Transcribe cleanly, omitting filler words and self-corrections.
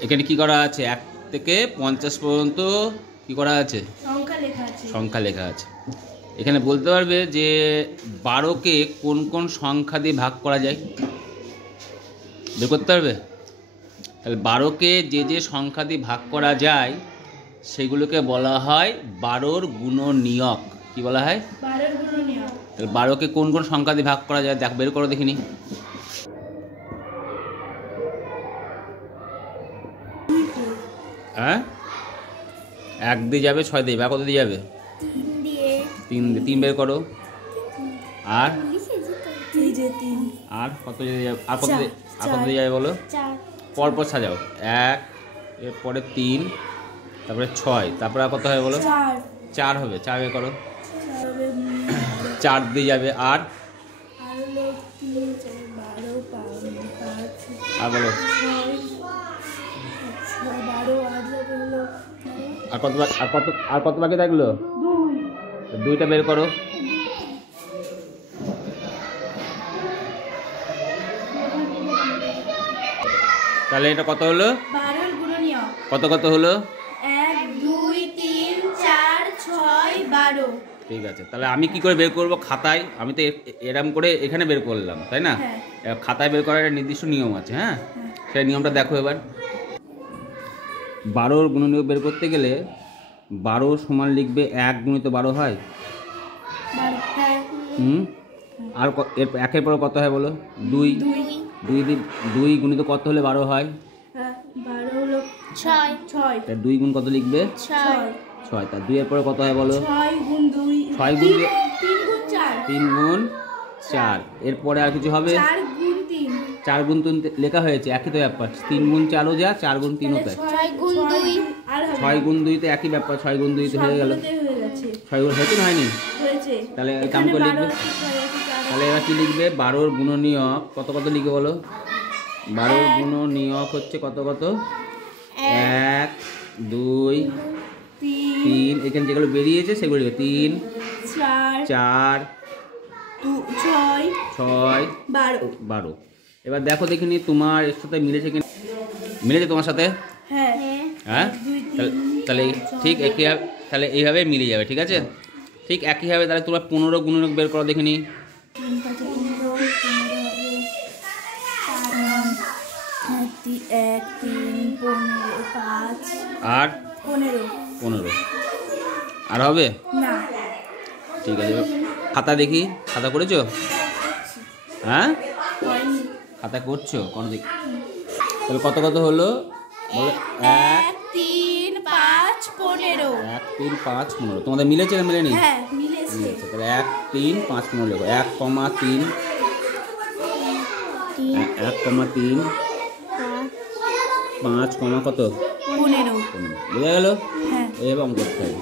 এখানে কি করা আছে? 1 থেকে 50 পর্যন্ত কি করা আছে? সংখ্যা লেখা আছে। এখানে বলতে পারবে যে 12কে কোন কোন সংখ্যা দিয়ে ভাগ করা যায়? বের করতে পারবে? তাহলে 12কে যে যে সংখ্যা দিয়ে ভাগ করা যায় সেগুলোকে বলা হয় 12র গুণনীয়ক। কি বলা হয়? 12র গুণনীয়ক। তাহলে 12কে কোন কোন সংখ্যা দিয়ে ভাগ করা যায়? দেখ, বের করো দেখিনি। হ্যাঁ, 1 দিয়ে যাবে, 6 দিয়ে যাবে, কত দিয়ে যাবে? 3 দিয়ে। 3 বের করো। আর আর কত দিয়ে যাবে? আর কত দিয়ে যাবে বলো? পরপর সাজাও। 1, এরপরে 3, তারপরে 6, তারপরে আর কত হবে বলো? 4 হবে। 4 বের করো। 4 দিয়ে যাবে। আর বলো, আর কত বাকি থাকলো? 2টা বের করো। তাহলে এটা কত হলো? 12র গুণনীয়ক। কত কত হলো? 1 2 3 4 6 12। ঠিক আছে, তাহলে আমি কি করে বের করব? খাতায় আমি তো এরম করে এখানে বের করলাম, তাই না? খাতায় বের করার একটা নির্দিষ্ট নিয়ম আছে। হ্যাঁ, সেই নিয়মটা দেখো এবার। 12র গুণনীয়ক বের করতে গেলে 12 সমান লিখবে 1 গুণিত 12 হয়। আর এর 1-এর পরে কত হয় বলো? 2। 2 গুণিত কত হলে 12 হয়? 12 হলো 6। তাই 2 গুণ কত লিখবে? 6। তার 2 এর পরে কত হয় বলো? 6 গুণ 2 6 গুণ 3 গুণ 4। 3 গুণ 4। এরপরে আর কিছু হবে? 4 গুণ 3। 4 গুণ 3 লেখা হয়েছে, একই তো ব্যাপার। 3 গুণ 4ও যা, 4 গুণ 3ও তাই। 6 গুণ 2 আর হবে 6 গুণ 2 তো একই ব্যাপার। 6 গুণ 2 তো হয়ে গেল। 6 গুণ হয়েছে না হয়নি? হয়েছে। তাহলে এই কাম করে লিখবে। তাহলে এবার কি লিখবে? 12র গুণনীয়ক কত কত লিখবে বলো? 12র গুণনীয়ক হচ্ছে কত কত? 1 2 3। এখানে যেগুলো বেরিয়েছে সেগুলো লিখবে। 3 4 6 12। এবার দেখো দেখিনি তোমার এর সাথে মিলেছে কিনা। মিলেছে তোমার সাথে? হ্যাঁ, তাহলে ঠিক একই, তাহলে এইভাবে মিলে যাবে। ঠিক আছে, ঠিক একইভাবে তাহলে তোমরা 15 গুণনীয়ক বের করো দেখিনি। 3 5 15 1 3 15 5 আর 15 আর হবে না। ঠিক আছে, খাতা দেখি। খাতা করেছো? হ্যাঁ, খাতা করছো কোন দিক? তাহলে কত কত হলো বলো? 1 3 5 15। 1 3 5 15। তোমাদের মিলেছে না মিলেনি? হ্যাঁ, মিলেছে। তাহলে 1 3 5 15 লেখো। 1, 3 1, 3 5, কত? 15 বোঝা গেল? হ্যাঁ। এবং করতে হবে।